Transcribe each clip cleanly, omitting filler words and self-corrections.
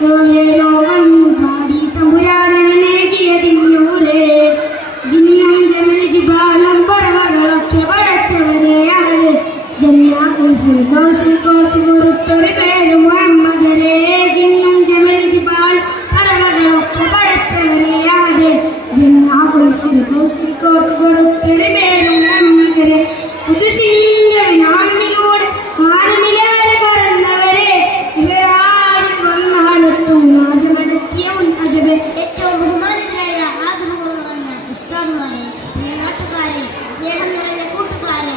ലോകം പാടി തമ്പുരാനേകിയതിന്നൂരേ ജിന്നം ജമൽ ജിബാലും പറവകളൊക്കെ പടച്ചവരെ അത് ജന്നാത്തുൽ ഫിർദൗസിൽ കോർത്തു കൊടുത്തൊരു പേര് മുഹമ്മദരേ ജിന്നം ജമൽ ജിബാൽ പറവകളൊക്കെ പടച്ചവരെ അത് ജന്നാത്തുൽ ഫിർദൗസിൽ കോർത്തു കൊടുത്തൊരു പേര് മുഹമ്മദരേ പുതുശിന്റെ വിനാമിലൂടെ മാനമിലേറെ കടന്നവരെ ഇവരാരിൽ വന്നാലെത്തും നാജമടത്തിയ അജബ്. ഏറ്റവും ബഹുമാനിതരായ ആദരവ് നിറഞ്ഞ ഉസ്താദുമാരെ, പ്രിയ നാട്ടുകാരെ, സ്നേഹം നിറഞ്ഞ കൂട്ടുകാരെ,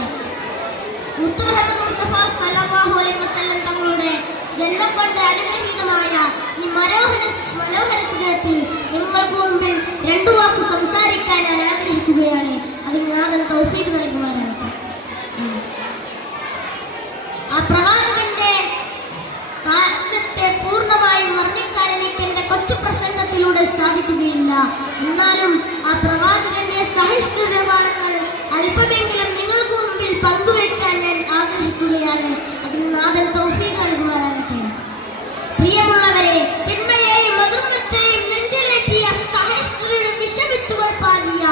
മുത്തു മുഹമ്മദ് മുസ്തഫ സല്ലല്ലാഹു അലൈഹി വസല്ലം തങ്ങളുടെ ജന്മം കൊണ്ട് അനുഗ്രഹീതമായ ഈ മനോഹര സുദിനത്തിൽ നിങ്ങൾക്ക് മുമ്പിൽ രണ്ടു വാക്ക് സംസാരിക്കാൻ ഞാൻ ആഗ്രഹിക്കുകയാണ്. അതിന് നാഥൻ തൗഫീഖ് നൽകുവാനാണ്. ആ പ്രവാചകന്റെ കാരണത്തെ പൂർണ്ണമായും വർണ്ണിക്കാൻ എനിക്ക് എന്റെ കൊച്ചു പ്രസംഗത്തിലൂടെ സാധിക്കുകയില്ല. എന്നാലും ആ പ്രവാചകന്റെ സഹിഷ്ണുതമാനങ്ങൾ അല്പമെങ്കിലും നിങ്ങൾക്ക് മുമ്പിൽ പങ്കുവെക്കാൻ ഞാൻ ആഗ്രഹിക്കുകയാണ്. അതിന് നാഥൻ തൗഫീഖ് നൽകുവാനാകട്ടെ. പ്രിയമുള്ളവരെ, തിന്മയെയും അധർമ്മത്തെയും നെഞ്ചിലേറ്റിയ സഹിഷ്ണുതയുടെ വിഷവിത്തുകൾ പാകിയ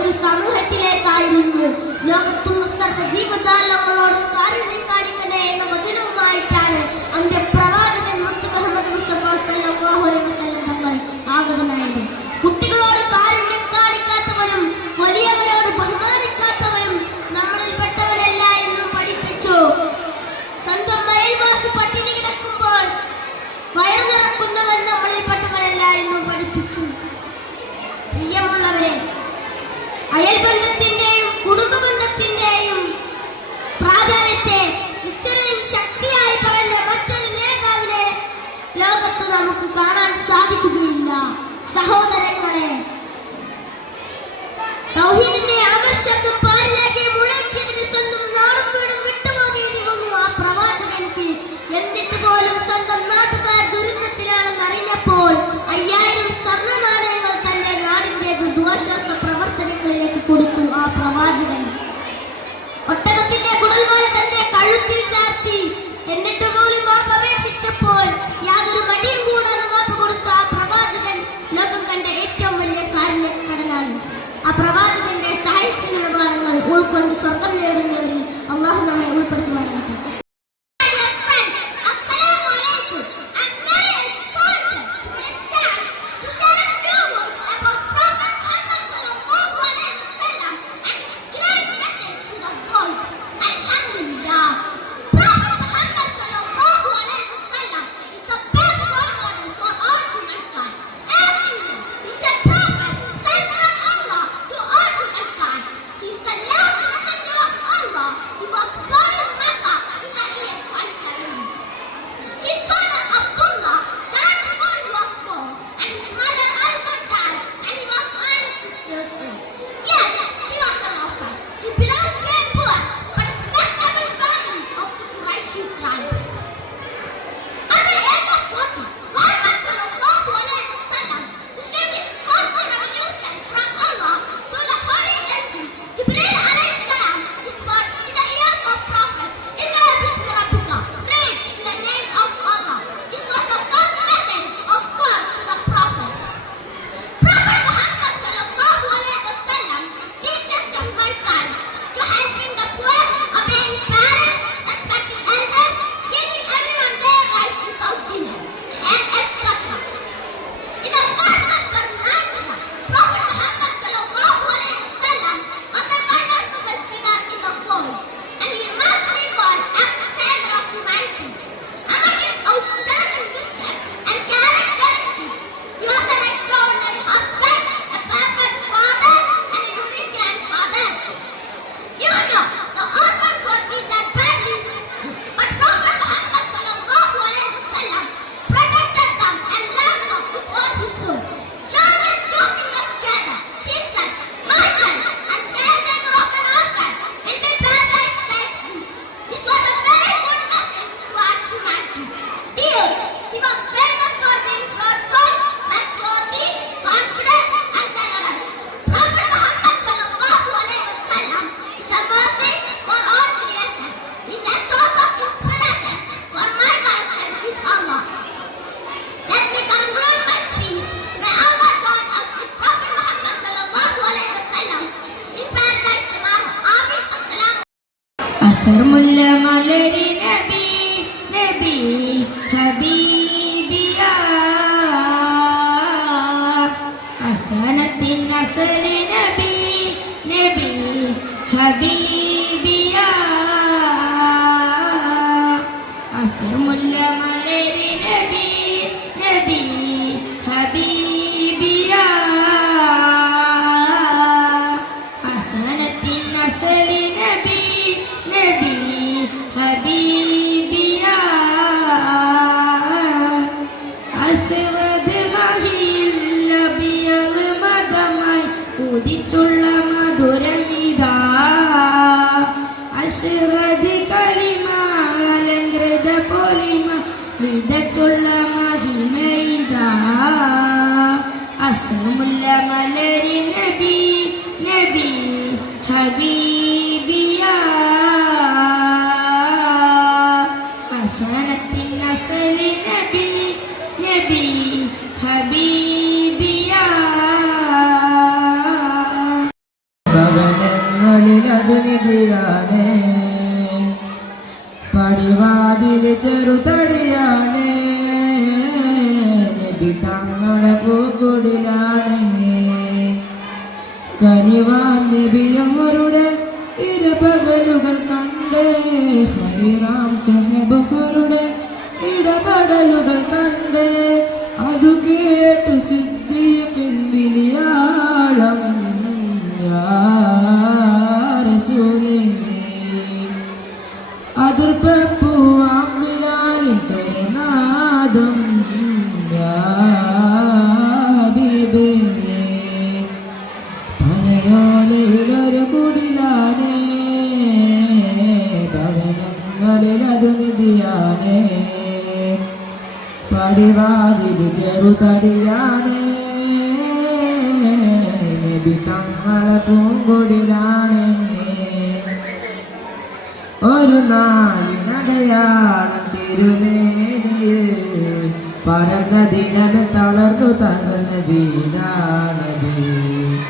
ഒരു സമൂഹത്തിലേക്കായിരുന്നു ലോകത്തുള്ള സർവ്വ ജീവജാലങ്ങളോടും കാരുണ്യം കാണിക്കണേ എന്ന വചനവുമായിട്ടാണ് അന്റെ പ്രവാചകൻ മുത്തു മുഹമ്മദ് മുസ്തഫ സല്ലല്ലാഹു അലൈഹി വസല്ലം തങ്ങൾ ആഗതനായത്. കുട്ടികളോട് കാരുണ്യം കാണിക്കാത്തവരും വലിയവരോട് ബഹുമാനിക്കാത്തവരും നമ്മളിൽപ്പെട്ടവരല്ല എന്നും പഠിപ്പിച്ചു. സ്വന്തം അയൽവാസി പട്ടിണി കിടക്കുമ്പോൾ വയറു നിറക്കുന്നവർ നമ്മളിൽപ്പെട്ടവരല്ല എന്നും പഠിപ്പിച്ചു. പ്രിയമുള്ളവരെ, അയൽബന്ധത്തിന്റെയും കുടുംബ ബന്ധത്തിന്റെയും പ്രാധാന്യത്തെ ഇത്രയും ശക്തിയായി പറഞ്ഞ മറ്റൊരു നേതാവിനെ ലോകത്ത് നമുക്ക് കാണാൻ സാധിക്കുകയില്ല. സഹോദരങ്ങളെ, തൗഹീദിന്റെ ആവശ്യത്തും പാരിലേക്ക് മുഴക്കിയതിന് സ്വന്തം നാടും വീടും വിട്ടുപോകേണ്ടി വന്നു ആ പ്രവാചകർക്ക്. എന്നിട്ട് പോലും സ്വന്തം നാട്ടുകാർ ദുരന്തത്തിലാണെന്ന് അറിഞ്ഞപ്പോൾ 5000 സ്വർണ്ണ നാണയങ്ങൾ തന്റെ നാടിന്റെ ദുരിതാശ്വാസ പ്രവർത്തനങ്ങളിലേക്ക് കൊടുത്തു ആ പ്രവാചകൻ. ഒട്ടകത്തിന്റെ കുടൽമാല തന്റെ കഴുത്തിൽ ചാർത്തി. എന്നിട്ട് പോലും മാപ്പ് അപേക്ഷിച്ചപ്പോൾ യാതൊരു മടിയും കൂടാതെ മാപ്പ് കൊടുത്ത ആ പ്രവാചകൻ ലോകം കണ്ട ഏറ്റവും വലിയ കാരുണ്യക്കടലാണ്. ആ പ്രവാചകന്റെ സഹിഷ്ണുത നിർമ്മാണങ്ങൾ ഉൾക്കൊണ്ട് സ്വർഗം നേടുന്നവരിൽ അള്ളാഹു നമ്മെ ഉൾപ്പെടുത്തുവാനാകട്ടെ. അസർമുല്ല മലരി നബി നബി ഹബീബിയ ഹസനത്തിൻ അസലി നബി നബി ഹബീബിയ അസർമുല്ല മലരി നബി നബി ഹബീബിയ ഹസനത്തിൻ അസലി നബി നബി ഹബീബിയ അസ്വദ് മഹിൽ ലബിയൽ മദമായി ഉദിച്ചുള്ള മധുരമിതാ അശ്വദ് കലിമ അലങ്കൃത പൊലിമ വിതച്ചുള്ള മഹിമൈതാ അസ്മുല്ല മലരി നബി നബി ഹബീബിയ ഹസനത്തിൻ അസലി നബി നബി ഹബീബിയ ഭവനങ്ങളിൽ അതുനിധിയാണ് പടിവാതിൽ ചെറുതടിയാണ് നബി തങ്ങളെ പൂക്കുടിലാണ് കനിവാൻ നബിയോരുടെ ഇരപകലുകൾ കണ്ട് ഹരിറാം സുഹബരുടെ ഇടപെടലുകൾ കണ്ട് അതു കേട്ടു സിദ്ദീഖിൻ വിളിയാളം യാ റസൂലേ അതിർപ്പൂവാം ബിലാലിൻ സ്വരനാദം യാ ഹബീബേ പനയോലയിലൊരു കുടിലാണ് ഭവനങ്ങളിൽ അതു നിധിയാണ് പടിവാതിൽ ചെറുതടിയാണ് നബി തങ്ങളെ പൂങ്കൊടിലാണ് ഒരു നാളിനടയാളം തിരുമേനിയിൽ പടർന്ന ദിനമേ തളർന്നു തകർന്ന വീണാനബി